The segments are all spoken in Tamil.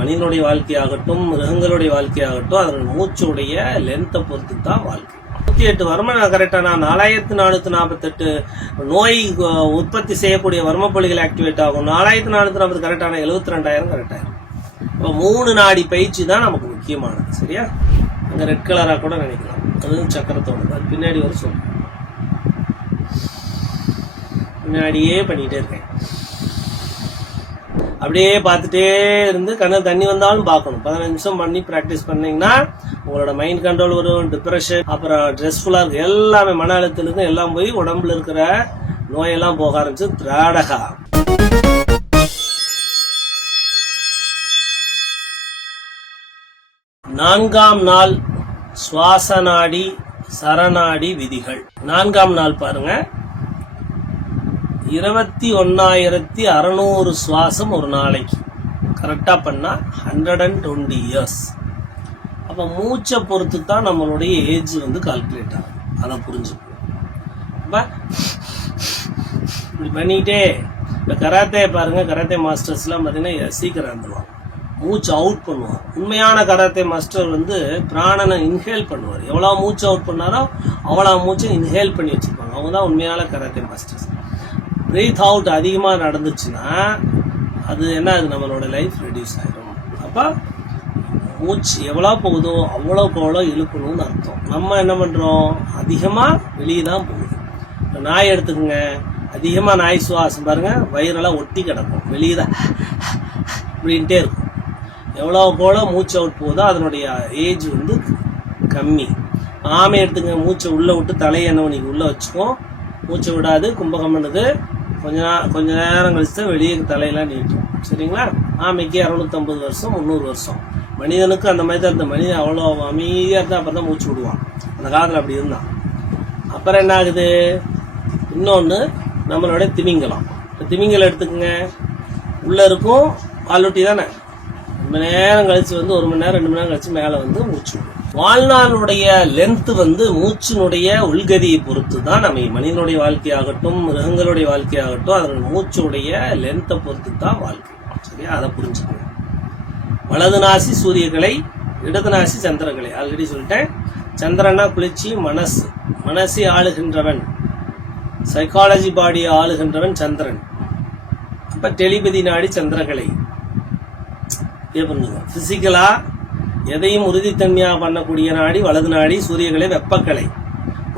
மனிதனுடைய வாழ்க்கையாகட்டும் மிருகங்களுடைய வாழ்க்கையாகட்டும் அதனுடைய மூச்சுடைய லென்த்தை பொறுத்து தான் வாழ்க்கை. 108 வர்ம கரெக்டானா 4448 நோய் உற்பத்தி செய்யக்கூடிய வர்மப்பொலிகள் ஆக்டிவேட் ஆகும். 4440 கரெக்டான 72,000 கரெக்டாயிரும். இப்போ 3 நாடி பயிற்சி தான் நமக்கு முக்கியமானது. சரியா? அங்கே ரெட் கலராக கூட நினைக்கலாம், அதுவும் சக்கரத்தோடு அது பின்னாடி வரும். சொல்லுங்க, பின்னாடியே பண்ணிகிட்டே இருக்கேன். அப்படியே பார்த்துட்டே இருந்து கண்ணில் தண்ணி வந்தாலும் பார்க்கணும். 15 நிமிஷம் பண்ணி ப்ராக்டிஸ் பண்ணீங்கன்னா உங்களோட மைண்ட் கண்ட்ரோல் வரும், டிப்ரெஷன், அப்புறம் ஸ்ட்ரெஸ்ஃபுல்லாக இருக்கு எல்லாமே, மன அழுத்தத்துக்கு எல்லாம் போய் உடம்புல இருக்கிற நோயெல்லாம் போக ஆரம்பிச்சு. திராடகா 4ஆம் நாள் சுவாச நாடி சரணாடி விதிகள். 4ஆம் நாள் பாருங்க, 21,600 சுவாசம் ஒரு நாளைக்கு கரெக்டா பண்ணா 120 இயர்ஸ். அப்ப மூச்சை பொறுத்து தான் நம்மளுடைய ஏஜ் வந்து கால்குலேட் ஆகும். அதை புரிஞ்சுக்கணும். இப்படி பண்ணிட்டே இப்ப கராத்தே பாருங்க, கராத்தே மாஸ்டர்ஸ் எல்லாம் பாத்தீங்கன்னா சீக்கிரம் இருந்துருவாங்க, மூச்சு அவுட் பண்ணுவாங்க. உண்மையான கராத்தே மாஸ்டர் வந்து பிராணனை இன்ஹேல் பண்ணுவார். எவ்வளவு மூச்சு அவுட் பண்ணாரோ அவ்வளவு மூச்சை இன்ஹேல் பண்ணி வச்சிருப்பாங்க. அவங்க தான் உண்மையான கராத்தே மாஸ்டர்ஸ். பிரீத் அவுட் அதிகமாக நடந்துச்சுன்னா அது என்ன, அது நம்மளோட லைஃப் ரெடியூஸ் ஆகிடும். அப்போ மூச்சு எவ்வளோ போகுதோ அவ்வளோக்கு அவ்வளோ இழுக்கணும்னு அர்த்தம். நம்ம என்ன பண்ணுறோம், அதிகமாக வெளியே தான் போகுது. இப்போ நாய் எடுத்துக்கோங்க, அதிகமாக நாய் சுவாசம் பாருங்கள், வயிறெல்லாம் ஒட்டி கிடக்கும், வெளியே தான் இப்படின்ட்டே இருக்கும். எவ்வளோக்கு எவ்வளோ மூச்சு அவுட் போகுதோ அதனுடைய ஏஜ் வந்து கம்மி. ஆமை எடுத்துங்க, மூச்சை உள்ளே விட்டு தலையை என்ன பண்ணிக்கு உள்ளே வச்சுக்கும், மூச்சை விடாது, கும்பகம்மனுக்கு கொஞ்ச நேரம் கழிச்சு தான் வெளியே தலையெல்லாம் நீட்டும். சரிங்களா? ஆமைக்கு 250 வருஷம் 300 வருஷம். மனிதனுக்கு அந்த மாதிரி தான் இருந்த மனிதன் அவ்வளோ அமைதியாக இருந்தால் அப்போ தான் மூச்சு விடுவான். அந்த காலத்தில் அப்படி இருந்தான். அப்புறம் என்ன ஆகுது, இன்னொன்று நம்மளோட திமிங்கலம். இப்போ திமிங்கலம் எடுத்துக்கோங்க, உள்ளே இருக்கும் பாலூட்டி தானே, ரொம்ப நேரம் கழிச்சு வந்து 1 மணி நேரம் 2 மணி நேரம் கழிச்சு மேலே வந்து மூச்சு விடும். வாழ்நாளுடைய லென்த் வந்து மூச்சினுடைய உள்கதியை பொறுத்து தான் நம்ம மனிதனுடைய வாழ்க்கையாகட்டும் மிருகங்களுடைய வாழ்க்கையாகட்டும் அதனுடைய மூச்சுடைய லென்த்தை பொறுத்து தான் வாழ்க்கை. சரியா? அதை புரிஞ்சுக்கணும். வலது நாசி சூரியகலை, இடது நாசி சந்திரகலை. ஆல்ரெடி சொல்லிட்டேன். சந்திரனா குளிர்ச்சி, மனசு, மனசை ஆளுகின்றவன், சைக்காலஜி பாடியை ஆளுகின்றவன் சந்திரன். அப்ப டெலிபதி நாடி சந்திரகலை. புரிஞ்சுங்க. பிசிக்கலா எதையும் உறுதித்தன்மையாக பண்ணக்கூடிய நாடி வலது நாடி சூரியகலை, வெப்பக்கலை.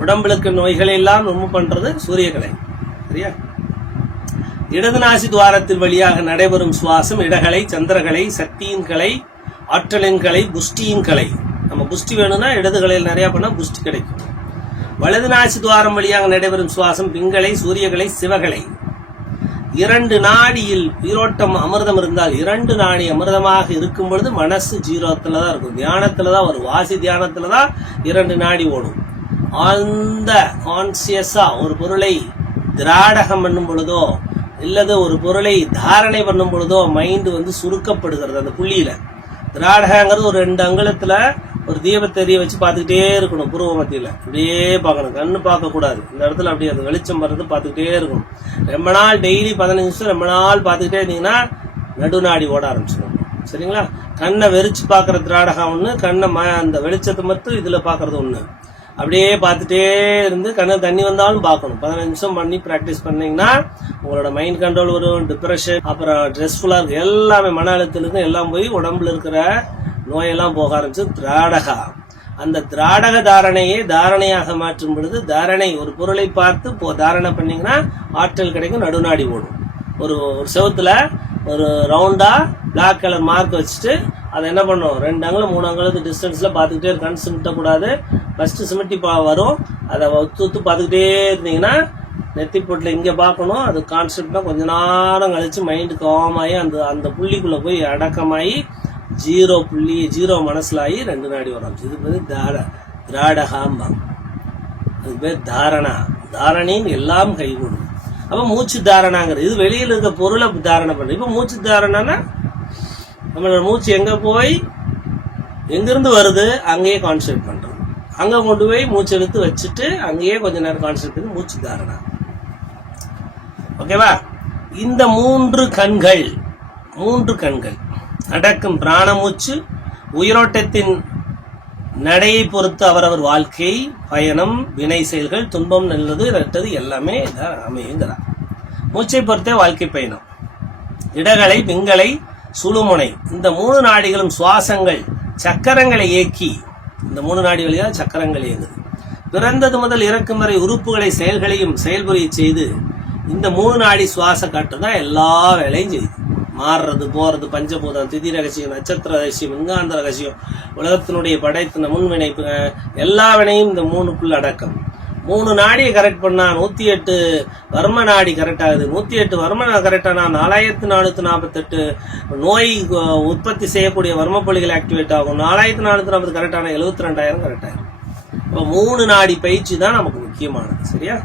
உடம்புக்கு நோய்களை எல்லாம் ரிமூவ் பண்றது சூரியகலை. சரியா? இடது நாசி துவாரத்தில் வழியாக நடைபெறும் சுவாசம் இடகலை, சந்திரகலை, சக்தியின் கலை, ஆற்றலின் கலை, புஷ்டியின் கலை. நம்ம புஷ்டி வேணும்னா இடது கலையில் நிறைய பண்ணா புஷ்டி கிடைக்கும். வலது நாசி துவாரம் வழியாக நடைபெறும் சுவாசம் பிங்களை, சூரியகலை, சிவகலை. 2 நாடியில் உயிரோட்டம் அமிர்தம் இருந்தால் 2 நாடி அமிர்தமாக இருக்கும் பொழுது மனசு ஜீரோத்துல தான் இருக்கும். தியானத்துல தான் வரும். வாசி தியானத்துல தான் 2 நாடி ஓடும். ஆழ்ந்த கான்சியஸா ஒரு பொருளை திராடகம் பண்ணும் பொழுதோ இல்லது ஒரு பொருளை தாரணை பண்ணும் பொழுதோ மைண்ட் வந்து சுருக்கப்படுகிறது. அந்த புள்ளியில திராடகங்கிறது ஒரு 2 அங்குலத்துல ஒரு தீபத்தெரிய வச்சு பார்த்துக்கிட்டே இருக்கணும். புருவ மத்தியில அப்படியே பார்க்கணும், கண்ணு பார்க்க கூடாது. இந்த இடத்துல அப்படியே அது வெளிச்சம் வர்றது பார்த்துக்கிட்டே இருக்கணும். ரொம்ப நாள் டெய்லி 15 நிமிஷம் ரொம்ப நாள் பார்த்துக்கிட்டே இருந்தீங்கன்னா நடுநாடி ஓட ஆரம்பிச்சிடும். சரிங்களா? கண்ணை வெறிச்சு பார்க்கற திராடகம் ஒண்ணு, கண்ணை அந்த வெளிச்சத்தை மட்டும் இதுல பாக்குறது ஒண்ணு. அப்படியே பார்த்துட்டே இருந்து கண்ணில் தண்ணி வந்தாலும் பார்க்கணும். 15 நிமிஷம் பண்ணி ப்ராக்டிஸ் பண்ணீங்கன்னா உங்களோட மைண்ட் கண்ட்ரோல் வரும், டிப்ரெஷன், அப்புறம் ஸ்ட்ரெஸ்ஃபுல்லாக இருக்கு எல்லாமே, மன அழுத்தத்துக்கு எல்லாம் போய் உடம்புல இருக்கிற நோயெல்லாம் போக ஆரம்பிச்சு. திராடகா அந்த திராடக தாரணையை தாரணையாக மாற்றும் பொழுது, தாரணை ஒரு பொருளை பார்த்து தாரணை பண்ணீங்கன்னா ஆற்றல் கிடைக்கும், நடுநாடி ஓடும். ஒரு செவத்துல ஒரு ரவுண்டா பிளாக் கலர் மார்க் வச்சுட்டு அதை என்ன பண்ணும், 2 அங்குலம் 3 அங்குலத்து டிஸ்டன்ஸ்ல பார்த்துக்கிட்டே கண் சிமிட்டக்கூடாது. ஃபர்ஸ்ட் சிமிட்டி வரும், அதை ஒத்து பார்த்துக்கிட்டே இருந்தீங்கன்னா நெத்தி போட்டில் இங்கே பார்க்கணும். அது கான்செப்ட்னா கொஞ்ச நேரம் கழிச்சு மைண்டு காமாயி அந்த புள்ளிக்குள்ள போய் அடக்கமாயி ஜீரோ மனசுல ஆகி 2 நாடி வரும். இது பேர் திராடகாம்பா. அது பேர் தாரணா. தாரணைன்னு எல்லாம் கைகூடும். அப்ப மூச்சு தாரணாங்கிறது இது வெளியில இருக்க பொருளை தாரணை பண்றது. இப்ப மூச்சு தாரணான்னா நம்மளோட மூச்சு எங்க போய் எங்கிருந்து வருது அங்கேயே கான்சென்ட்ரேட் பண்றது. அங்க கொண்டு போய் மூச்சு எடுத்து வச்சுட்டு அங்கேயே கொஞ்ச நேரம் கான்சென்ட்ரேட் பண்ணி மூச்சு தாரணா. ஓகேவா? இந்த 3 கண்கள் அடக்கும் பிராணமூச்சு, உயிரோட்டத்தின் நடையை பொறுத்து அவரவர் வாழ்க்கை பயணம், வினை செயல்கள், துன்பம், நல்லது இரட்டது எல்லாமே அமையுங்கிறார். மூச்சை பொறுத்தே வாழ்க்கை பயணம். இடகலை, பிங்களை, சுழுமுனை இந்த 3 நாடிகளும் சுவாசங்கள் சக்கரங்களை இயக்கி, இந்த 3 நாடிகளையும் சக்கரங்கள் இயங்குது. பிறந்தது முதல் இறக்கும் வரை உறுப்புகளை செயல்களையும் செயல்புரிய செய்து இந்த 3 நாடி சுவாச காற்று தான் எல்லா வேலையும் செய்யுது. மாறுறது, போறது, பஞ்சபூதம், திதி ரகசியம், நட்சத்திர ரகசியம், விஞ்ஞான ரகசியம், உலகத்தினுடைய படைத்தின முன்வினை எல்லா வினையும் இந்த 3க்குள்ள அடக்கம். 3 நாடியை கரெக்ட் பண்ணா 108 வர்ம நாடி கரெக்ட் ஆகுது. 108 வர்ம கரெக்ட் ஆனா 4448 நோய் உற்பத்தி செய்யக்கூடிய வர்மப்பொலிகள் ஆக்டிவேட் ஆகும். 4440 கரெக்ட் ஆனா 72,000 கரெக்ட் ஆகும். இப்போ 3 நாடி பயிற்சி தான் நமக்கு முக்கியமானது. சரியா?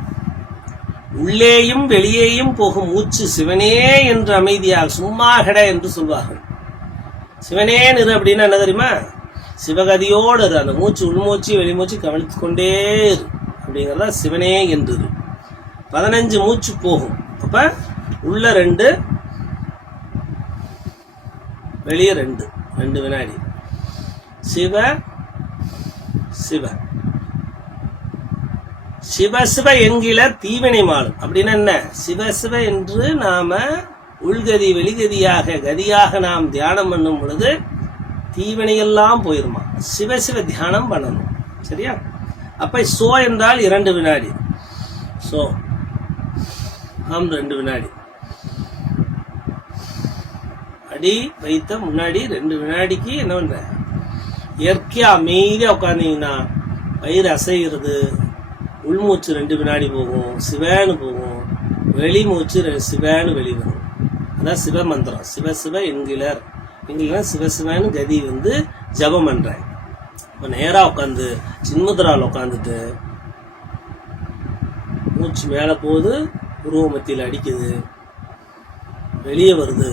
உள்ளேயும் வெளியேயும் போகும் மூச்சு சிவனே என்று அமைதியாக சும்மா கட என்று சொல்வார்கள். சிவனே நிறு அப்படின்னா என்ன தெரியுமா? சிவகதியோடு இரு. அந்த மூச்சு உள்மூச்சு வெளிமூச்சு கவனித்து கொண்டே இரு அப்படிங்கிறதா சிவனே என்று. 15 மூச்சு போகும். அப்ப உள்ள 2 வெளியே 2 வினாடி. சிவ சிவ சிவ சிவ என்கிற தீவினை மாறும். அப்படின்னா என்ன? சிவ சிவ என்று நாம உள்கதி வெளிகதியாக கதியாக நாம் தியானம் பண்ணும் பொழுது தீவினையெல்லாம் போயிருமா. சிவ சிவ தியானம் பண்ணணும். சரியா? அப்ப சோ என்றால் 2 வினாடி. சோ ஹம் 2 வினாடி. அடி வைத்த முன்னாடி 2 வினாடிக்கு என்ன பண்ற? இயற்கையா அமைதியா உட்காந்தீங்கன்னா வயிறு அசைகிறது. உள்மூச்சு 2 வினாடி போகும், சிவன்னு போகும். வெளிமூச்சு சிவன்னு வெளிவரும். அதான் சிவ மந்திரம். சிவ சிவ என்கிலர் சிவசிவன்னு கதி ஜபம் பண்றேன். இப்போ நேரா உட்காந்து சின்முத்ராவில் உட்காந்துட்டு மூச்சு மேலே போகுது, உருவ மத்தியில் அடிக்குது, வெளியே வருது.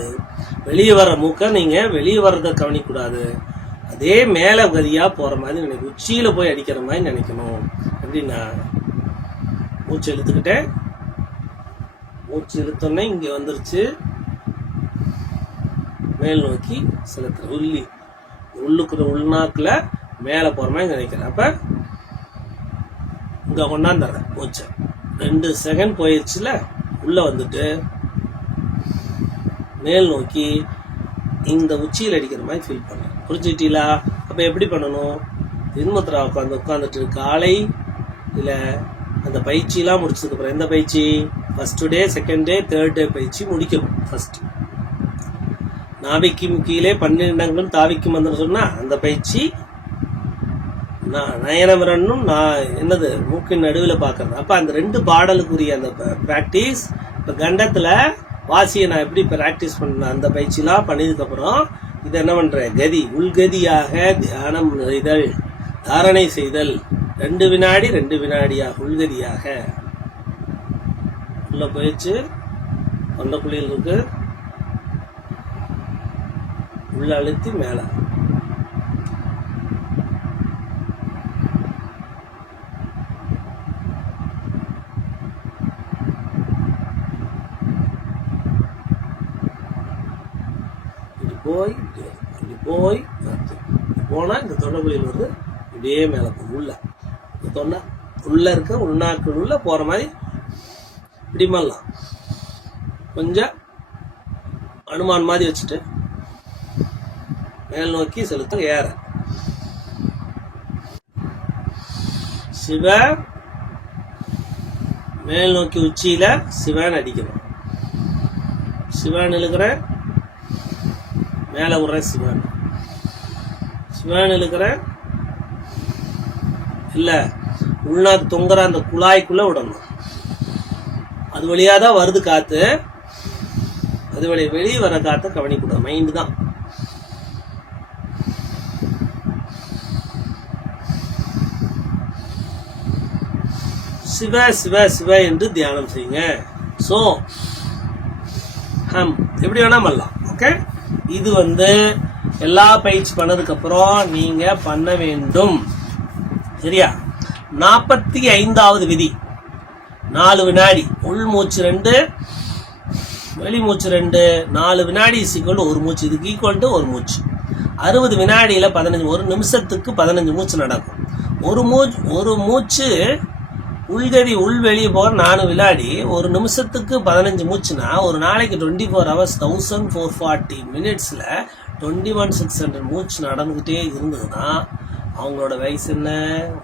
வெளியே வர்ற மூக்க நீங்க வெளியே வர்றதை கவனிக்கூடாது. அதே மேலே கதியா போற மாதிரி நினைக்கும். உச்சியில போய் அடிக்கிற மாதிரி நினைக்கணும். அப்படின்னா மூச்சு இழுத்துக்கிட்டேன். மூச்சு இழுத்தோன்னே இங்க வந்துருச்சு. மேல் நோக்கி செலுத்துற உள்ளுக்குற உள்நாக்குல மேல போற மாதிரி நினைக்கிறேன். அப்ப இங்க கொண்டாந்துடுறேன் மூச்சை. 2 செகண்ட் போயிடுச்சுல, உள்ள வந்துட்டு மேல் நோக்கி இந்த உச்சியில் அடிக்கிற மாதிரி ஃபீல் பண்ண. புரிஞ்சுட்டீங்களா? அப்ப எப்படி பண்ணணும்? தின்முத்ரா உட்காந்துட்டு காலை இல்ல அந்த பயிற்சியெல்லாம் முடிச்சதுக்கு அப்புறம் எந்த பயிற்சி? First day, second day, third day பயிற்சி முடிக்கணும். ஃபர்ஸ்ட் நாவிக்கும் கீழே 12 இடங்களும் தாவிக்கும் மந்திரம் சொன்னா அந்த பயிற்சி. நயனமிரன்னும் என்னது மூக்கின் நடுவில் பார்க்கறது. அப்ப அந்த 2 பாடலுக்குரிய அந்த பிராக்டிஸ். இப்ப கண்டத்துல வாசியை நான் எப்படி பிராக்டிஸ் பண்ண அந்த பயிற்சியெல்லாம் பண்ணதுக்கு அப்புறம் இது என்ன பண்றேன்? கதி உள்கதியாக தியானம் செய்தல், தாரணை செய்தல். 2 வினாடி 2 வினாடியாக உள்கதியாக உள்ள போயிடுச்சு. தொண்டைக்குழியில் இருக்கு. உள்ள அழுத்தி மேல இப்படி போய் போனா இந்த தொண்டைக்குழியில் வருது. இப்படியே மேல போகும். உள்ள தொண்டை உள்ள இருக்க உள்நாக்கு உள்ள போற மாதிரி இப்படி பண்ணலாம். கொஞ்சம் அனுமான் மாதிரி வச்சுட்டு மேல் நோக்கி செலுத்த ஏற. சிவ மேல் நோக்கி உச்சியில சிவன் அடிக்கணும். சிவன் இழுக்கிற மேல விடுற சிவன் இழுக்கிற இல்ல உள்நாக்கு தொங்குற அந்த குழாய்க்குள்ள விடணும். அது வழியாதான் வருது காத்து. அது வழியா வெளியே வர காத்த கவனிக்கூடாது. மைண்டு தான். சிவ சிவ சிவ என்று தியானம் செய்யுங்க. சோ ஹம் எப்படி வேணா பண்ணலாம். ஓகே, இது எல்லா பயிற்சி பண்ணதுக்கு அப்புறம் நீங்க பண்ண வேண்டும். சரியா? 45வது விதி. 4 வினாடி உள் மூச்சு 2, வெளிமூச்சு 2, 4 வினாடி = ஒரு மூச்சு. இதுக்கு ஈக்குவல் டு ஒரு மூச்சு. 60 வினாடியில 15, ஒரு நிமிஷத்துக்கு 15 மூச்சு நடக்கும். ஒரு மூச்சு உள்கதி உள்வெளியே போக 4 வினாடி. ஒரு நிமிஷத்துக்கு 15 மூச்சுனா ஒரு நாளைக்கு 24 hours 1440 minutesல 21,600 மூச்சு நடந்துகிட்டே இருந்ததுன்னா அவங்களோட வயசு என்ன?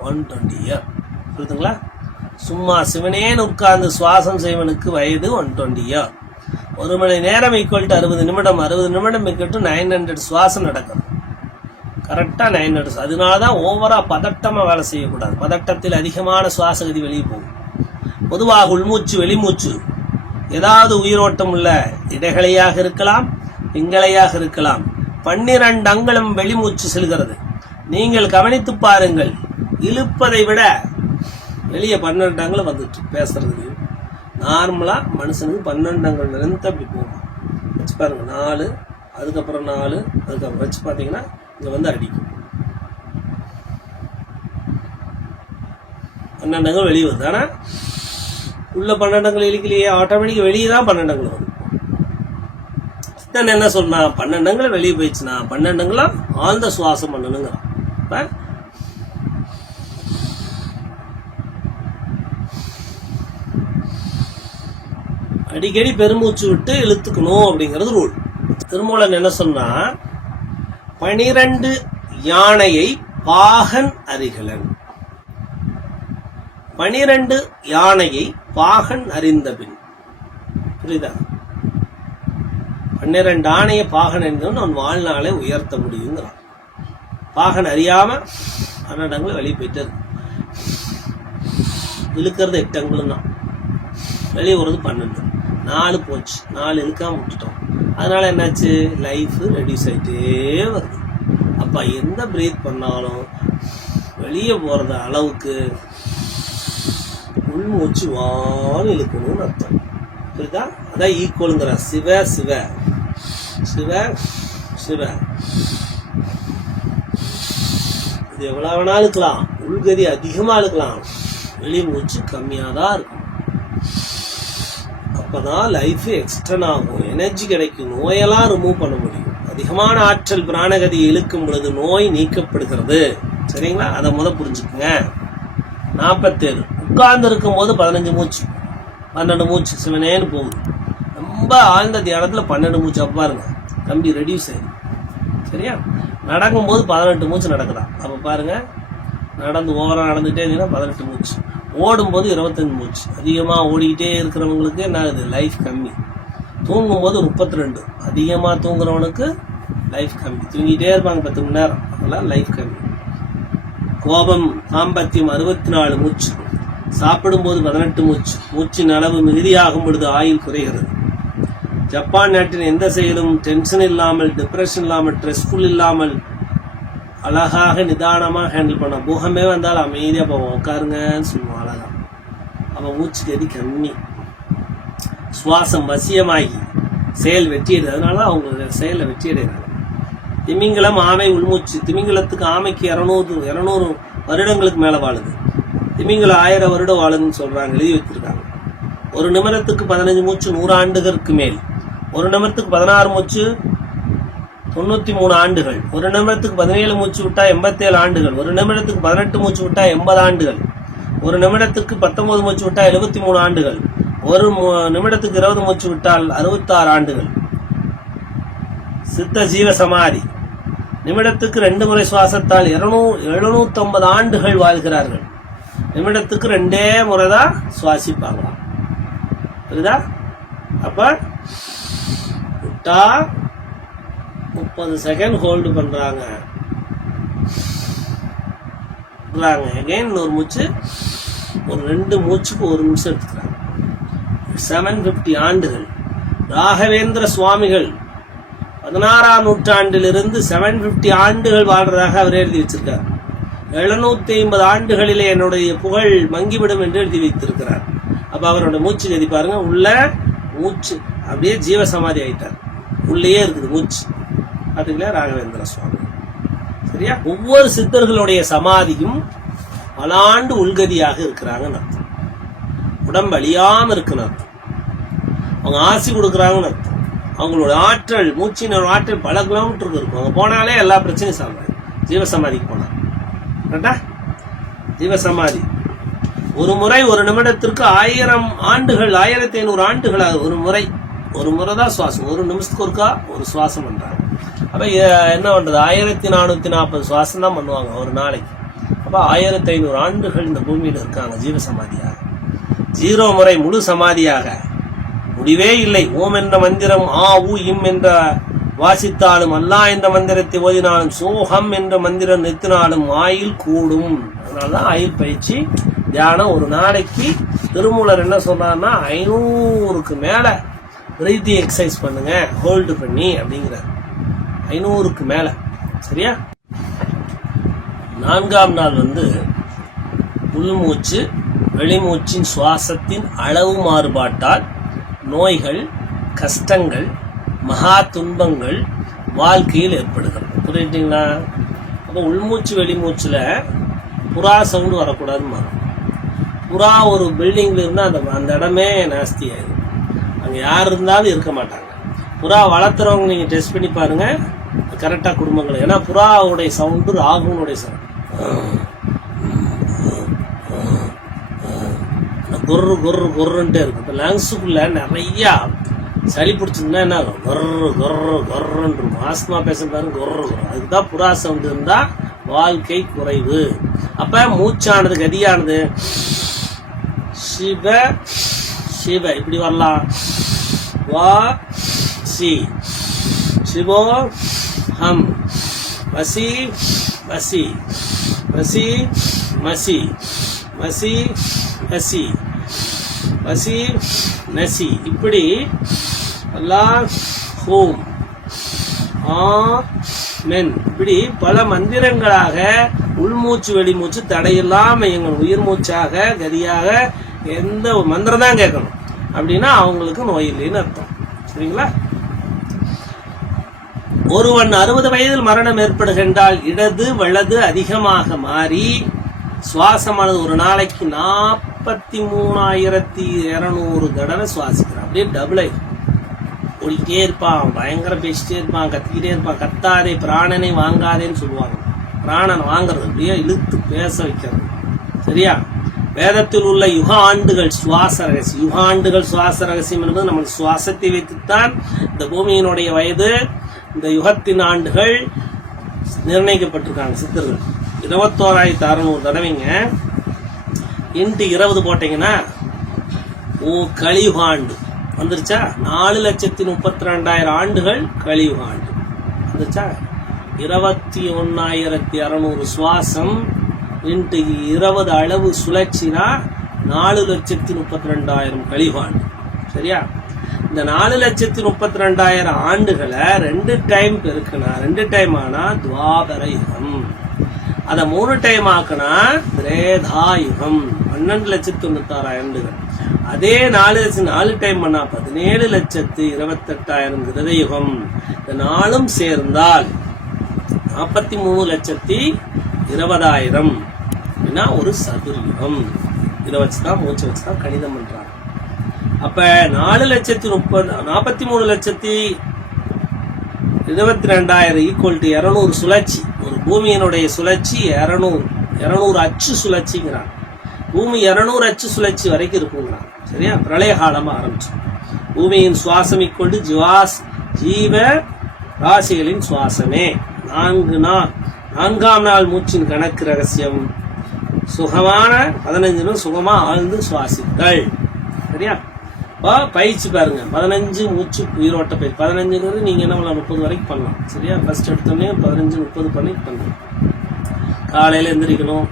120 years. புரியுதுங்களா? சும்மா சிவனேன்னு உட்கார்ந்து சுவாசம் செய்வனுக்கு வயது 120 years. 1 மணி நேரம் = 60 நிமிடம். 60 நிமிடம் = 900 சுவாசம் நடக்கும். கரெக்டா 900. அதனாலதான் ஓவரா பதட்டமா வேலை செய்யக்கூடாது. பதட்டத்தில் அதிகமான சுவாசகதி வெளியே போகும். பொதுவாக உள்மூச்சு வெளிமூச்சு ஏதாவது உயிரோட்டம் உள்ள இடைகளையாக இருக்கலாம், பிங்களையாக இருக்கலாம். 12 அங்குலம் வெளிமூச்சு செல்கிறது. நீங்கள் கவனித்து பாருங்கள். இழுப்பதை விட வெளியே 12 அங்குலம் வந்துட்டு பேசுறது. நார்மலா மனுஷனுக்கு 12 அங்குலம் நிறந்து அப்படி போகும். வச்சு பாருங்க. 4, அதுக்கப்புறம் 4, அதுக்கப்புறம் வச்சு பார்த்தீங்கன்னா இங்க வந்து அடிக்கும். 12 அங்குலம் வெளியே வருது. ஆனா உள்ள 12 அங்குலம் இழுக்கலையே, ஆட்டோமேட்டிக்கா வெளியே தான் 12 அங்குலம் வரும். என்ன சொன்னா 12 அங்குலம் வெளியே போயிடுச்சுன்னா 12 அங்குலம் ஆழ்ந்த சுவாசம் பண்ணணுங்கிறான். இப்ப அடிக்கடி பெருமூச்சு விட்டு இழுத்துக்கணும் அப்படிங்கிறது ரூல். திருமூலன் என்ன சொன்னா 12 யானையை பாகன் அறிகலன். 12 யானையை பாகன் அறிந்த பின். புரியுதா? 12 ஆணையை பாகன் அறிந்தவன் அவன் வாழ்நாளை உயர்த்த முடியுங்கிறான். பாகன் அறியாம 12 அங்குலம் வெளியே போயிட்டு இருக்கு. இழுக்கிறது 8 அங்குலம் தான், வெளியே வருது 12. 4 போச்சு. 4 இழுக்காம விட்டுட்டோம். அதனால என்னாச்சு? லைஃப் ரெடியூஸ் ஆயிட்டே வருது. அப்ப எந்த பிரீத் பண்ணாலும் வெளியே போறது அளவுக்கு உள்மூச்சு வான்னு இழுக்கணும்னு அர்த்தம். புரியுதா? அதான் ஈக்குவலுங்கிற. சிவ சிவ சிவ சிவ. இது எவ்வளவு வேணா இழுக்கலாம். உள்கதி அதிகமா இழுக்கலாம், வெளி மூச்சு கம்மியா தான் இருக்கும். அப்பதான் லைஃப் எக்ஸ்டர்ன் ஆகும், எனர்ஜி கிடைக்கும், நோயெல்லாம் ரிமூவ் பண்ண முடியும். அதிகமான ஆற்றல் பிராணகதியை இழுக்கும் பொழுது நோய் நீக்கப்படுகிறது. சரிங்களா? அதை புரிஞ்சுக்குங்க. 47 உட்கார்ந்து இருக்கும் போது 15 மூச்சு, 12 மூச்சு சிவனேன்னு போகுது. ரொம்ப ஆழ்ந்த தியானத்துல 12 மூச்சு. பாருங்க தம்பி ரெடியூஸ் ஆயிடும். சரியா? நடக்கும் போது 18 மூச்சு நடக்கலாம். அப்ப பாருங்க, நடந்து ஓவரா நடந்துட்டே இருந்தீங்கன்னா 18 மூச்சு. ஓடும்போது 25 மூச்சு. அதிகமா ஓடிக்கிட்டே இருக்கிறவங்களுக்கு என்ன ஆகுது? லைஃப் கம்மி. தூங்கும் போது 32. அதிகமா தூங்குறவனுக்கு லைஃப் கம்மி. தூங்கிட்டே இருப்பாங்க 10 மணி நேரம், அதெல்லாம் லைஃப் கம்மி. கோபம் தாம்பத்தியம் 64 மூச்சு. சாப்பிடும்போது 18 மூச்சு. மூச்சின் அளவு மிகுதியாகும் பொழுது ஆயுள் குறைகிறது. ஜப்பான் நாட்டின் எந்த செயலும் டென்ஷன் இல்லாமல், டிப்ரெஷன் இல்லாமல், ஸ்ட்ரெஸ்ஃபுல் இல்லாமல் அழகாக நிதானமா ஹேண்டில் பண்ண. பூகமே வந்தாலும் அமைதியா போவோம், உட்காருங்கன்னு சொல்லுவோம். அழகா. அப்ப மூச்சு கதி கம்மி. சுவாசம் வசியமாகி செயல் வெற்றியது. அதனால அவங்க செயல வெற்றி அடைகிறாங்க. திமிங்கலம் ஆமை உள்மூச்சு. திமிங்கலத்துக்கு ஆமைக்கு 200 வருடங்களுக்கு மேல வாழுது. திமிங்கலம் 1000 வருடம் வாழுதுன்னு சொல்றாங்க, எழுதி வச்சிருக்காங்க. ஒரு நிமிடத்துக்கு 15 மூச்சு 100 ஆண்டுகளுக்கு மேல். ஒரு நிமிடத்துக்கு 16 மூச்சு 93 ஆண்டுகள். ஒரு நிமிடத்துக்கு 17 மூச்சு விட்டா 87 ஆண்டுகள். ஒரு நிமிடத்துக்கு 18 மூச்சு விட்டா 80 ஆண்டுகள். ஒரு நிமிடத்துக்கு 19 மூச்சு விட்டா 73 ஆண்டுகள். ஒரு நிமிடத்துக்கு 20 மூச்சு விட்டால் 66 ஆண்டுகள். சித்த ஜீவ சமாதி. நிமிடத்துக்கு 2 முறை சுவாசத்தால் 750 ஆண்டுகள் வாழ்கிறார்கள். நிமிடத்துக்கு 2 முறை தான் சுவாசிப்பாங்களாம். புரியுதா? அப்ப விட்டா 30 செகண்ட் ஹோல்டு பண்றாங்க. அகைன் ஒரு மூச்சு, ஒரு 2 மூச்சுக்கு 1 நிமிஷம் எடுத்துக்கிறாங்க. 750 ஆண்டுகள். ராகவேந்திர சுவாமிகள் 16ஆம் நூற்றாண்டிலிருந்து 750 ஆண்டுகள் வாழ்றதாக அவர் எழுதி வச்சிருக்கார். 750 ஆண்டுகளிலே என்னுடைய புகழ் மங்கிவிடும் என்று எழுதி வைத்திருக்கிறார். அப்ப அவரோட மூச்சு கதி பாருங்க. உள்ள மூச்சு அப்படியே ஜீவசமாதி ஆயிட்டார். உள்ளேயே இருக்குது மூச்சு. பாத்தீங்களா? ராகவேந்திர சுவாமி. சரியா? ஒவ்வொரு சித்தர்களுடைய சமாதியும் பல ஆண்டு உள்கதியாக இருக்கிறாங்க. உடம்பு அழியாம இருக்கணும். அவங்க ஆசி கொடுக்குறாங்கன்னு அர்த்தம். அவங்களோட ஆற்றல், மூச்சின் ஆற்றல் பல கிலோமீட்டருக்கு இருக்கும். அங்கே போனாலே எல்லா பிரச்சனையும் சால்வாங்க. ஜீவசமாதிக்கு போனால் கரெக்டா? ஜீவசமாதி ஒரு முறை ஒரு நிமிடத்திற்கு 1000 ஆண்டுகள், 1500 ஆண்டுகள் ஒரு முறை தான் சுவாசம். ஒரு நிமிஷத்துக்கு ஒருக்கா ஒரு சுவாசம் பண்றாங்க. அப்ப என்ன பண்றது? 1440 சுவாசம் தான் பண்ணுவாங்க ஒரு நாளைக்கு. அப்ப 1500 ஆண்டுகள் இந்த பூமியில இருக்காங்க ஜீவசமாதியாக. 0 முறை முழு சமாதியாக. முடிவே இல்லை. ஓம் என்ற மந்திரம் ஊ இம் என்ற வாசித்தாலும், அல்லா என்ற மந்திரத்தை ஓதினாலும், சோகம் என்ற மந்திரம் நிறுத்தினாலும் ஆயுள் கூடும். அதனாலதான் ஆயுள் பயிற்சி தியானம் ஒரு நாளைக்கு திருமூலர் என்ன சொல்றாருன்னா 500க்கு மேல பிரீத்திங் எக்ஸசைஸ் பண்ணுங்க, ஹோல்டு பண்ணி அப்படிங்கிறார். 500க்கு மேல. சரியா? 4ஆம் நாள் உள்மூச்சு வெளிமூச்சின் சுவாசத்தின் அளவு மாறுபாட்டால் நோய்கள், கஷ்டங்கள், மகா துன்பங்கள் வாழ்க்கையில் ஏற்படுகிறது. புரியுதுங்களா? அப்போ உள்மூச்சு வெளிமூச்சுல புறா சவுண்டு வரக்கூடாதுன்னு. புறா ஒரு பில்டிங்ல இருந்தா அந்த இடமே நாஸ்தி ஆயிடும். அங்க யார் இருந்தாலும் இருக்க மாட்டாங்க. புறா வளர்த்துறவங்க நீங்க டெஸ்ட் பண்ணி பாருங்க கரெக்டா குடும்பங்கள். ஏன்னா புறாவுடைய சவுண்டு ராகுனுடைய சவுண்ட். கொர்ரு கொர்ரு கொர்ருன்ட்டே இருக்கு. இப்போ லங்ஸுக்குள்ள நிறைய சளி பிடிச்சிருந்தா என்ன ஆகும்? கொர்ரு கொர்ரு கொர்ருன்னு இருக்கும். ஆஸ்துமா பேஷண்ட் பாருங்க கொர்ரு கொர்ரு. அதுக்குதான் புறா சவுண்ட் இருந்தா வாழ்க்கை குறைவு. அப்ப மூச்சானது கதியானது சிவ சிவ இப்படி வரலாம். வா சி சிவோ ஹம் வசி வசி வசி மசி வசி வசி வசி நசி இப்படி அல்லாஹ் ஹோம் மென் இப்படி பல மந்திரங்களாக உள்மூச்சு வெளிமூச்சு தடையில்லாம எங்கள் உயிர் மூச்சாக கதியாக எந்த மந்திரம் தான் கேட்கணும். அப்படின்னா அவங்களுக்கு நோய் இல்லைன்னு அர்த்தம். சரிங்களா? ஒருவன் 60 வயதில் மரணம் ஏற்படுகின்றால் இடது வலது அதிகமாக மாறி சுவாசமானது ஒரு நாளைக்கு 43,200 தடவை சுவாசிக்கிறான். அப்படியே டபுள் ஆயிடும். ஓடிக்கிட்டே இருப்பான், பயங்கர பேசிட்டே இருப்பான், கத்திக்கிட்டே இருப்பான். கத்தாதே பிராணனை வாங்காதேன்னு சொல்லுவாங்க. பிராணன் வாங்குறது அப்படியே இழுத்து பேச வைக்கிறது. சரியா? வேதத்தில் உள்ள யுக ஆண்டுகள் சுவாச ரகசியம். யுக ஆண்டுகள் சுவாச ரகசியம் என்பது நம்ம சுவாசத்தை வைத்துத்தான் இந்த பூமியினுடைய வயது, இந்த யுகத்தின் ஆண்டுகள் நிர்ணயிக்கப்பட்டிருக்காங்க சித்தர்கள். 21,600 தடவைங்க. இன்ட்டு 20 போட்டீங்கன்னா கலியுக ஆண்டு வந்துருச்சா? 4,32,000 ஆண்டுகள் கலியுக ஆண்டு வந்துருச்சா? 21,600 சுவாசம் இன்ட்டு 20 அளவு சுழற்சினா 4,32,000 கலியுக ஆண்டு. சரியா? இந்த 4,32,000 ஆண்டுகளை 2 டைம் பெருக்குனா 2 டைம் ஆனா துவாபர யுகம். அத 3 டைம் ஆக்குனா திரேதா யுகம். 12,96,000 ஆண்டுகள். அதே 4 டைம் பண்ணா 17,28,000 கிருதயுகம். இந்த நாளும் சேர்ந்தால் 43,20,000 அப்படின்னா ஒரு சதுர்யுகம். இதை வச்சுதான் மூச்சை வச்சுதான் கணிதம் பண்றாங்க. அப்ப 43,20,000 ஈக்குவல் டு 200 சுழற்சி. ஒரு பூமியினுடைய சுழற்சி 200 அச்சு சுழற்சிங்கிறான். பூமி 200 அச்சு சுழற்சி வரைக்கும் இருக்குங்கிறான். சரியா? பிரளய காலம் ஆரம்பிச்சு பூமியின் சுவாசம் ஈக்குவல் டு ஜீவ ராசிகளின் சுவாசமே. 4ஆம் நாள் மூச்சின் கணக்கு ரகசியம். சுகமான 15 சுகமா ஆழ்ந்து சுவாசித்தல். சரியா? பயிற்சி பாருங்க. 15 மூச்சு உயிரோட்ட பயிற்சி. 15 நீங்க என்ன பண்ணலாம்? 30 வரைக்கும் பண்ணலாம். சரியா? ஃபர்ஸ்ட் எடுத்தோடனே 15-30 பண்ணி பண்ணலாம். காலையில எந்திரிக்கணும்,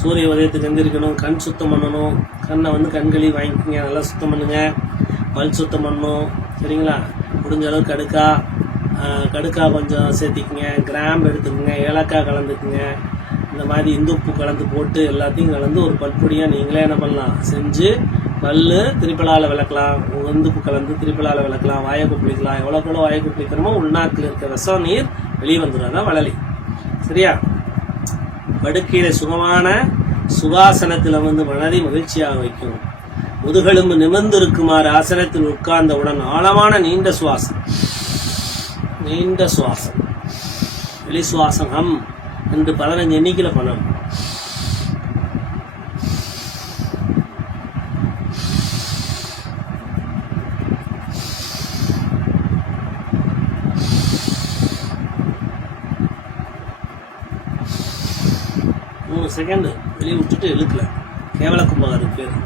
சூரிய உதயத்துக்கு எந்திரிக்கணும், கண் சுத்தம் பண்ணணும். கண்ணை கண்களி வாங்கிக்கோங்க, நல்லா சுத்தம் பண்ணுங்க. பல் சுத்தம் பண்ணணும். சரிங்களா? முடிஞ்ச அளவுக்கு கடுக்கா கொஞ்சம் சேர்த்திக்குங்க, கிராம்பு எடுத்துக்கோங்க, ஏலக்காய் கலந்துக்குங்க. இந்த மாதிரி இந்துப்பு கலந்து போட்டு எல்லாத்தையும் கலந்து ஒரு பல்பொடியாக நீங்களே என்ன பண்ணலாம்? செஞ்சு பல்லு திரிப்பலால் விளக்கலாம். இந்துப்பு கலந்து திரிப்பலால் விளக்கலாம். வாயை குப்பிளிக்கலாம். எவ்வளோக்குள்ள வாயை குப்பிளிக்கிறோமோ உள்நாக்கில் இருக்க விஷம் நீர் வெளியே வந்துடும். அதான் வளலி. சரியா? படுக்கையில சுகமான சுகாசனத்தில் மனதை மகிழ்ச்சியாக வைக்கும். முதுகெலும்பு நிமிர்ந்திருக்குமாறு ஆசனத்தில் உட்கார்ந்தவுடன் ஆழமான நீண்ட சுவாசம் வெளி சுவாசம் ஹம் என்று 15 எண்ணிக்கையில பண்ணணும். செகண்ட் வெளியே விட்டுட்டு இழுக்கல. கேவல கும்பகாரம் பேர்.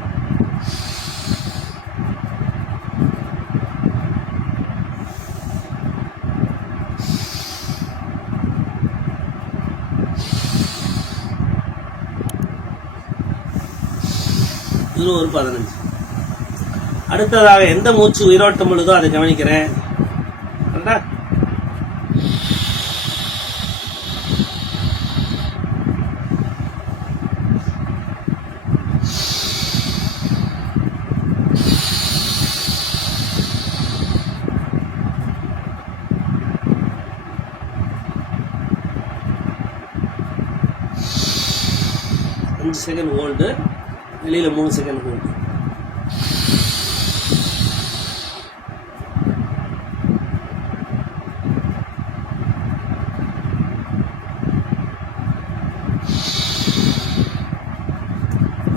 இது ஒரு 15. அடுத்ததாக எந்த மூச்சு உயிரோட்டம் உள்ளதோ அதை கவனிக்கிறேன். செகண்ட் ஹோல்டு, வெளியில 3 செகண்ட் ஹோல்டு.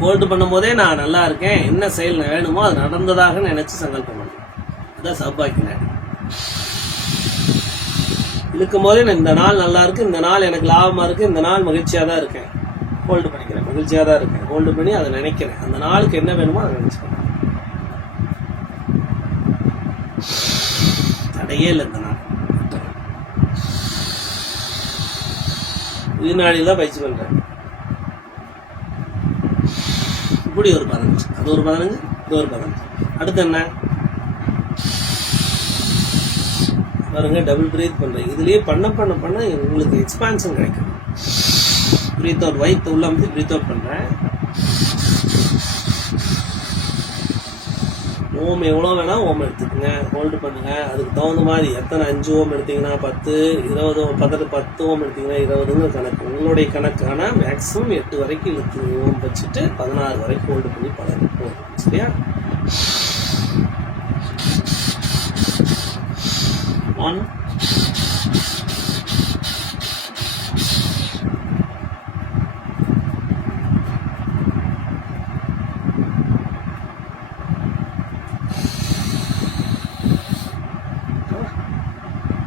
ஹோல்டு பண்ணும்போதே நான் நல்லா இருக்கேன், என்ன செயல் வேணுமோ அது நடந்ததாக நினைச்சு சங்கல்பம் பண்ணணும். அதான் சௌபாக்கியம். இழுக்கும் போதே இந்த நாள் நல்லா இருக்கு, இந்த நாள் எனக்கு லாபமா இருக்கு, இந்த நாள் மகிழ்ச்சியா தான் இருக்கேன், ஹோல்டு பண்ணிக்கிறேன், மகிழ்ச்சியாக தான் இருக்கேன், ஹோல்டு பண்ணி அதை நினைக்கிறேன், அந்த நாளுக்கு என்ன வேணுமோ அதை நினைச்சுக்கிறேன். தடையே இல்லை இந்த நாள். உயிர்நாடியில் தான் பயிற்சி பண்றேன். இப்படி ஒரு 15, அது ஒரு 15, இது ஒரு 15. அடுத்து என்ன பாருங்க, டபுள் பிரீத் பண்றேன். இதுலயே பண்ண உங்களுக்கு எக்ஸ்பான்ஷன் கிடைக்கும். பிரீத் அவுட், வயிற்று உள்ள வந்து பிரீத் அவுட் பண்றேன். ஓம் எவ்வளோ வேணா ஓம் எடுத்துக்கோங்க, ஹோல்டு பண்ணுங்க. அதுக்கு தகுந்த மாதிரி எத்தனை 5 ஓம் எடுத்தீங்கன்னா 10, 20, 10 ஓம் எடுத்தீங்கன்னா 20ன்னு கணக்கு. உங்களுடைய கணக்கான மேக்ஸிமம் 8 வரைக்கும் இழுத்து ஓம் வச்சுட்டு 16 வரைக்கும் ஹோல்டு பண்ணி பழகும். சரியா? 1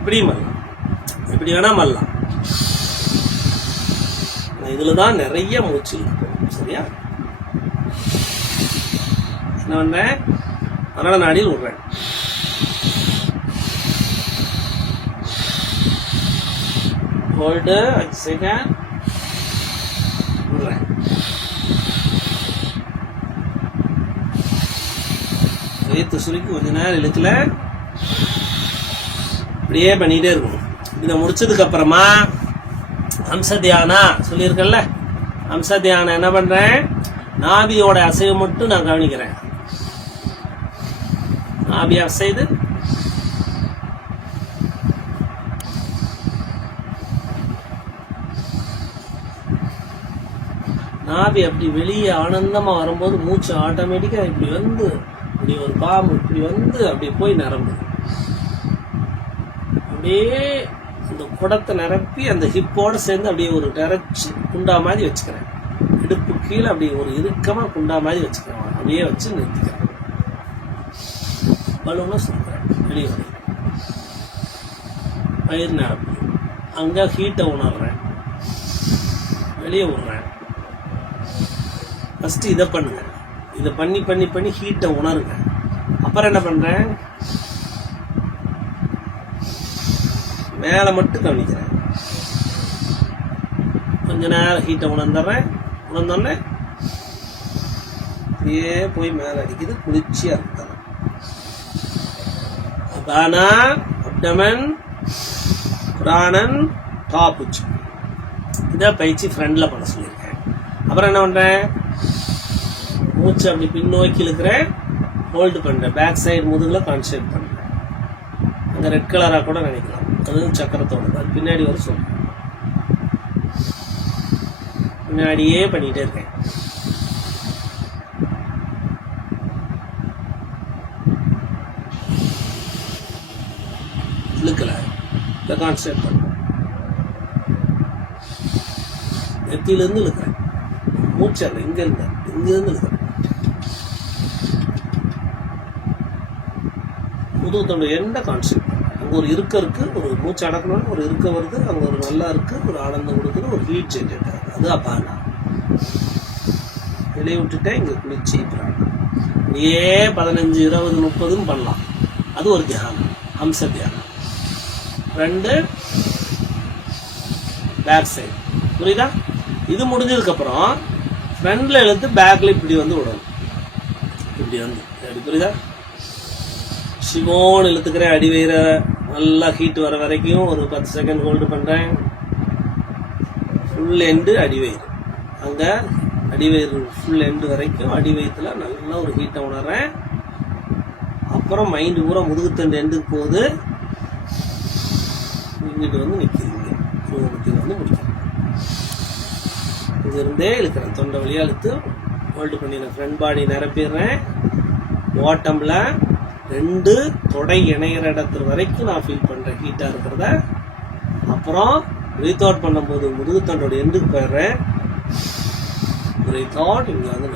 இப்படி மல்லாம், இப்படி வேணா மல்லாம். இதுலதான் நிறைய மூச்சு இருக்கும். சரியா? என்ன பண்றேன், மரண நாடியில் விடுறேன். ஹோல்டு, செகண்ட் விடுறேன். வயிற்று சுருக்கி கொஞ்ச நேரம் இழுக்கல, இப்படியே பண்ணிட்டே இருக்கணும். இதை முடிச்சதுக்கு அப்புறமா அம்ச தியானா சொல்லியிருக்கேன்ல, அம்ச தியானம் என்ன பண்றேன், நாபியோட அசைவு மட்டும் நான் கவனிக்கிறேன். நாபி அசைது நாபி அப்படி வெளியே ஆனந்தமா வரும்போது மூச்சு ஆட்டோமேட்டிக்கா இப்படி வந்து இப்படி ஒரு பாம்பு இப்படி வந்து அப்படி போய் நிரம்பு. அப்படியே இந்த குடத்தை நிரப்பி அந்த ஹிப்போட சேர்ந்து அப்படியே ஒரு நிறைச்சி குண்டா மாதிரி வச்சுக்கிறேன். இடுப்பு கீழே அப்படி ஒரு இறுக்கமா குண்டா மாதிரி வச்சுக்கிறேன். அப்படியே வச்சு நிறுத்திக்கிறேன். பலூனை சொல்றேன், வெளியே வர பயிர் நிரப்பு. அங்க ஹீட்டை உணர்றேன், வெளியே விடுறேன். ஃபர்ஸ்ட் இதை பண்ணுங்க. இதை பண்ணி பண்ணி பண்ணி ஹீட்டை உணருங்க. அப்புறம் என்ன பண்றேன், மேல மட்டும் கவனிக்கிறேன். கொஞ்ச நேரம் ஹீட்டை உணர்ந்துடுறேன். உணர்ந்தோடனே அப்படியே போய் மேல அடிக்குது, குளிர்ச்சியா இருக்கு. அபானா, அப்டமன், பிராணன், டாப் உச்சி. இதை பயிற்சி ஃப்ரண்ட்ல பண்ண சொல்லியிருக்கேன். அப்புறம் என்ன பண்றேன், மூச்சு அப்படி பின்னோக்கி இழுக்கிறேன், ஹோல்டு பண்றேன். பேக் சைடு முதுகுல கான்சன்ட்ரேட் பண்றேன். அங்க ரெட் கலரா கூட நினைக்கலாம், அது சக்கரத்தோட. அது பின்னாடி வர சொல்றேன். பின்னாடியே பண்ணிட்டே இருக்கேன். கான்சென்ட்ரேட் பண்ணும். நெத்தியிலிருந்து இழுக்கிறேன், மூச்சல் இங்கிருந்து இழுக்கிறேன். முதுகுத்தண்டு எந்த கான்செப்ட் அங்கே ஒரு இருக்கு, ஒரு மூச்சு அடக்கணும்னு ஒரு இருக்க வருது, அங்கே ஒரு நல்லா இருக்கு, ஒரு ஆனந்தம் கொடுக்குது, ஒரு ஹீட் ஜென்ரேட் ஆகுது. அது அபானா. வெளியே விட்டுட்டேன். இங்கே குளிச்சு இப்படியே 15, 20, 30 பண்ணலாம். அது ஒரு தியானம், ஹம்ச தியானம். 2 பேக் சைடு. புரியுதா? இது முடிஞ்சதுக்கப்புறம் ஃப்ரண்ட்ல இழுத்து பேக்ல இப்படி வந்து விடணும். இப்படி வந்து அப்படி. புரியுதா? சிவோன்னு இழுத்துக்கிறேன். அடி வயிற நல்லா ஹீட் வர வரைக்கும் ஒரு 10 செகண்ட் ஹோல்டு பண்ணுறேன். ஃபுல் எண்டு அடி வயிறு. அங்கே அடி வயிறு ஃபுல் எண்டு வரைக்கும் அடி வயிற்றுல நல்லா ஒரு ஹீட்டை உணர்றேன். அப்புறம் மைண்டு பூரா முதுகுத்தண்டு எண்டுக்கு போகுது. இங்கிட்டு வந்து நிற்கிதுங்க. முதுகுத்தில் வந்து முடிக்கிறேன். இங்கிருந்தே இழுக்கிறேன். தொண்டை வழியாக இழுத்து ஹோல்டு பண்ணிடுறேன். ஃப்ரண்ட் பாடி நிரப்பிடுறேன். பாட்டமில் 2 தொடை இணையிற இடத்துல வரைக்கும் நான் ஃபீல் பண்ணுறேன் ஹீட்டாக இருக்கிறத. அப்புறம் பிரீத் அவுட் பண்ணும்போது முதுகுத்தண்டோட எண்டுக்கு போயிடுறேன். பிரீத் அவுட் இங்கே வந்து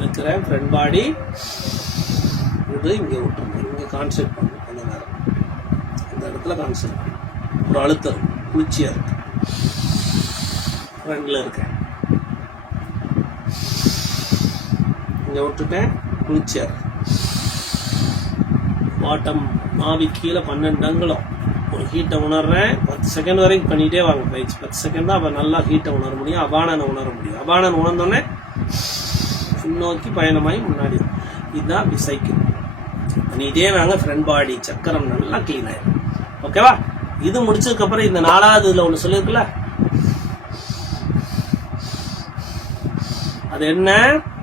நிற்கிறேன். ஃப்ரண்ட் பாடி இது இங்கே விட்டுருங்க. இங்கே கான்சென்ட்ரேட் பண்ணும். அந்த நேரம் அந்த இடத்துல கான்சென்ட்ரேட் பண்ணும். ஒரு அழுத்தம் குளிர்ச்சியாக இருக்கு. ஃப்ரண்டில் இருக்கேன். இங்கே விட்டுட்டேன். குளிச்சார். பாட்டம் மாவி கீழே 12 அங்குலம் ஒரு ஹீட்டை உணர்றேன். 10 செகண்ட் வரைக்கும் பண்ணிகிட்டே வாங்க பயிற்சி. 10 செகண்ட் தான் அப்போ நல்லா ஹீட்டை உணர முடியும். அபானனை உணர முடியும். அபானன் உணர்ந்தோடனே பின்னோக்கி பயணமாகி முன்னாடி. இதுதான் அப்படி சைக்கிள் பண்ணிகிட்டே வாங்க. ஃப்ரண்ட் பாடி சக்கரம் நல்லா கிளீன் ஆயிடும். ஓகேவா? இது முடிச்சதுக்கப்புறம் இந்த 4வது இதில் ஒன்று சொல்லியிருக்குல்ல, அது என்ன?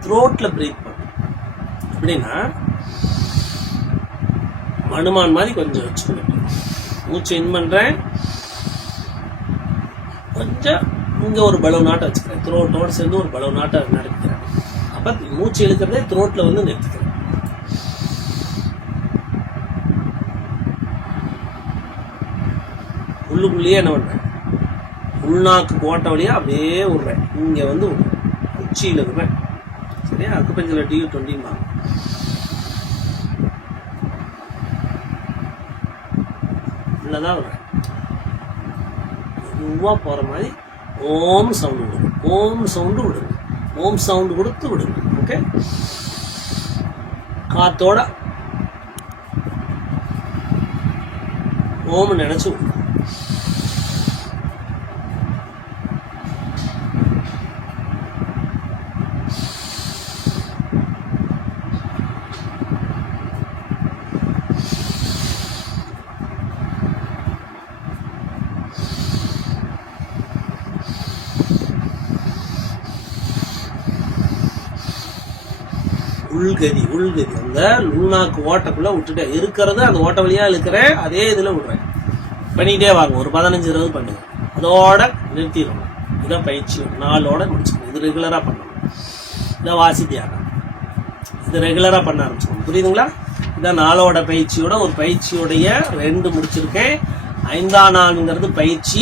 த்ரோட்டில் பிரீத் பண்ணும். அப்படின்னா மனுமான் மாதிரி கொஞ்சம் வச்சுக்கணும். மூச்சு இன் பண்ணுறேன். கொஞ்சம் இங்கே ஒரு பலூன் ஆட்டை வச்சுக்கிறேன். த்ரோட்டோடு சேர்ந்து ஒரு பலூன் ஆட்டை நடக்கிறேன். அப்போ மூச்சு இழுக்கிறதே த்ரோட்டில் வந்து நிறுத்திக்கிறேன். உள்ளுக்குள்ளேயே என்ன பண்ணுறேன்? உள்நாக்கு கோட்டை வழியாக அப்படியே விடுறேன். இங்கே வந்து விடுறேன். உச்சியில் விடுறேன். சரியா? அக்குபஞ்சர் DU20 உள்ளதான் விடுறேன். மெதுவாக போகிற மாதிரி ஓம் சவுண்டு விடுங்க. ஓம் சவுண்டு விடுங்க. ஓம் சவுண்டு கொடுத்து விடுங்க. ஓகே? காத்தோட ஓம் நினைச்சு விடுங்க. உள்கதி அந்த உள்நாக்கு ஓட்டக்குள்ள விட்டுட்டு இருக்கிறது அந்த ஓட்ட வழியா இழுக்கிறேன். அதே இதுல விடுறேன். பண்ணிட்டே வாங்க. ஒரு 15-20 பண்ணுங்க. அதோட நிறுத்திடணும். இதான் பயிற்சி. 4ஓட முடிச்சுக்கணும். இது ரெகுலரா பண்ணணும். இதான் வாசி தியானம். இது ரெகுலரா பண்ண ஆரம்பிச்சுக்கணும். புரியுதுங்களா? இதான் 4ஓட பயிற்சியோட ஒரு பயிற்சியோடைய 2 முடிச்சிருக்கேன். 5ஆம் நாளுங்கிறது பயிற்சி.